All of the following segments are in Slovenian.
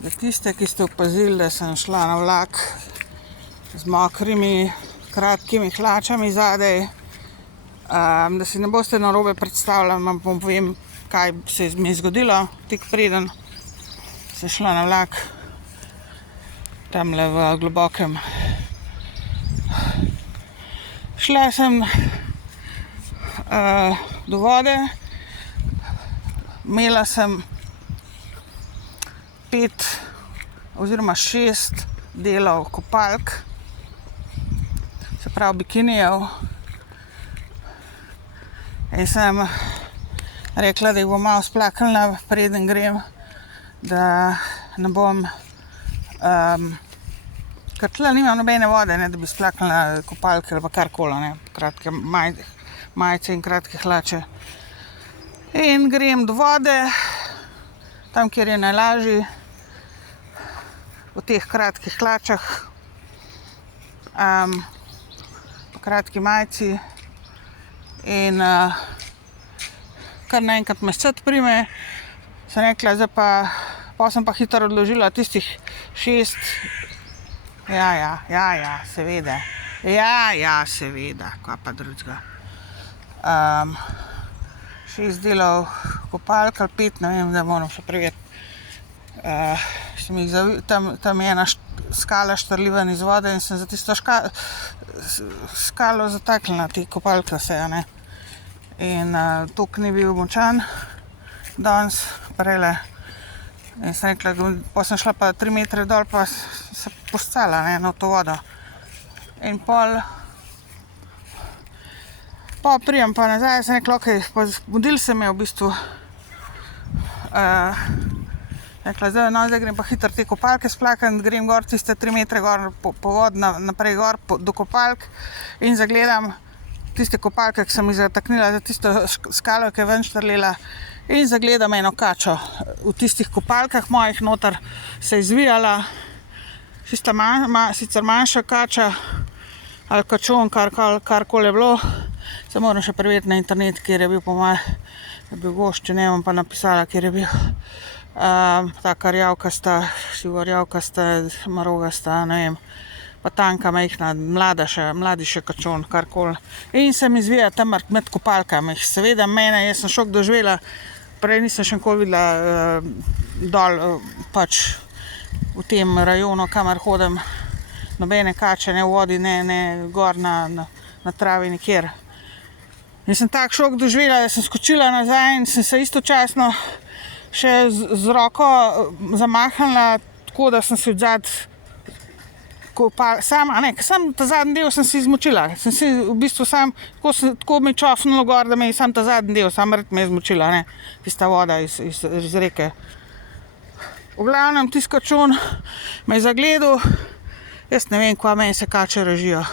Za tiste, ki ste opazili, da sem šla na vlak z mokrimi, kratkimi hlačami zadaj, da si ne boste narobe predstavljali, vam povem, kaj se mi je zgodilo, tik preden sem šla na vlak, tamle v globokem. Šla sem do vode, imela sem 5 oziroma 6 delov kopalk, se pravi bikinijev, in sem rekla, da jih bom malo splaknila, preden grem, da ne bom, ker tle nimam nobene vode, ne, da bi splaknila kopalke ali pa karkoli, ne, kratke majice in kratke hlače. In grem do vode, tam, kjer je najlažji, v teh kratkih hlačah, po kratki majici, in kar naenkrat me scet prime, sem rekla, zdaj pa sem pa hitro odložila tistih 6, seveda, kaj pa drugega. 6 delov kopalk ali 5, ne vem, da moram še preveriti. Tam je ena skala štrli ven iz vode in sem za tisto skalo zataknila te kopalke vse, ne. In tok ni bil močan danes, prejle. In sem rekla, pa sem šla pa 3 metre dol, pa se poscala, ne, na to vodo. In pol prijem pa nazaj, sem rekla, okej, pa zbudil se me v bistvu. Rekla, zdaj grem pa hitro te kopalke splakniti, grem gor tiste 3 metre gor po vodi, naprej gor do kopalk in zagledam tiste kopalke, ki sem jih zataknila za tisto skalo, ki je ven štrlela, in zagledam eno kačo v tistih kopalkah mojih noter, se je izvijala, tista sicer manjša kača ali kačon, karkoli je bilo, se moram še preveriti na internet, kjer je bil po moje, je bil gošč, če ne bom pa napisala, kjer je bil. Taka rjavkasta, sivorjavkasta, marogasta, ne vem, pa tanka, majhna, mladi še kačon, karkoli. In se mi izvija tam med kopalkami. Seveda mene, jaz sem šok doživela, prej nisem še nikoli videla dol, pač v tem rajonu, kamor hodim, nobene kače, ne v vodi, ne gor na travi, nikjer. In sem tak šok doživela, da sem skočila nazaj in sem se istočasno še z roko zamahnila, tako da sem si odzad sam ta zadnji del sem si izmočila. Sem si v bistvu tako mi čofnilo gor, da me je sam ta zadnji del, sam red me je izmočila, ne, tista voda iz reke. V glavnem, tisti kačon me je zagledal, jaz ne vem, kva meni se kače režijo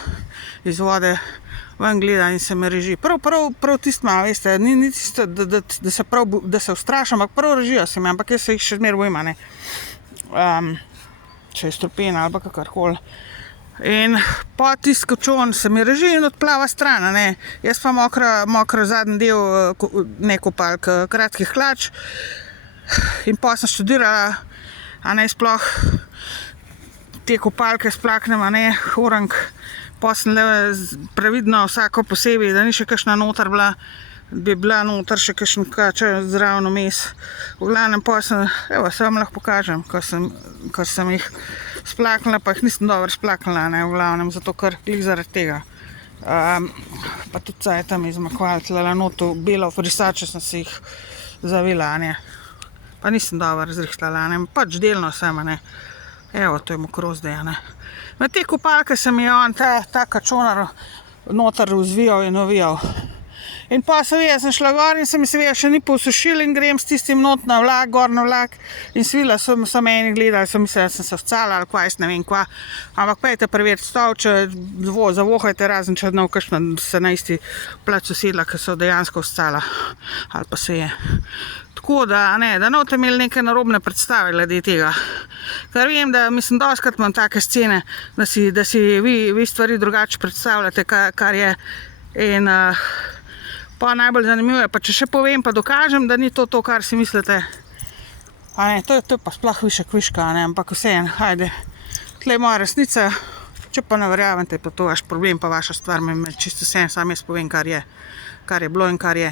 iz vode, ven gleda in se me reži. Prav tisto malo, veste, ni tisto, da se ustrašam, ampak prav režijo se me, ampak jaz se jih še zmer bojim, ne. Če je strupena ali pa kakorkoli. In pa tisti kačon se mi reži in odplava stran, ne. Jaz pa mokro zadnji del, ne kopalk, kratkih hlač. In pa sem študirala, a ne, sploh te kopalke splaknem, a ne, orang. Pa sem le previdno vsako posebej, da ni še kakšna noter bila, bi bila noter še kakšna kača zraven vmes. V glavnem pa sem, evo, se vam lahko pokažem, kar sem jih splaknila, pa jih nisem dobro splaknila, ne, v glavnem, zato ker glih zaradi tega. Pa tudi caj tam izmakval, tlele noto belo frisače sem si jih zavila, ne. Pa nisem dobro zrihtala, ne, pač delno sem, ne. Evo, to je mokro zdaj, ne. Med te kopalke se mi je on, ta kačonar noter vzvijal in ovijal. In pa seveda sem šla gor in se mi seveda še ni posušil in grem s tistim not na vlak, gor na vlak in svila so meni gledali, so mislili, da sem se vcala ali kva, jaz ne vem kva. Ampak pejte preveriti stol, če zavohajte, razen če ne v kakšna se na isti plac usedla, ki so dejansko vcala. Ali pa se je. Tako da, ne, da ne boste imeli neke narobne predstave glede tega. Ker vem, da mislim, dostikrat imam take scene, da si vi stvari drugače predstavljate, kar je. In pa najbolj zanimivo je, pa če še povem, pa dokažem, da ni to, kar si mislite. A ne, to je pa sploh višek viška, a ne, ampak vseeno, hajde. Tle je moja resnica, če pa ne verjamete, pa to vaš problem, pa vaša stvar, me čisto vseeno, sam jaz povem, kar je bilo in kar je.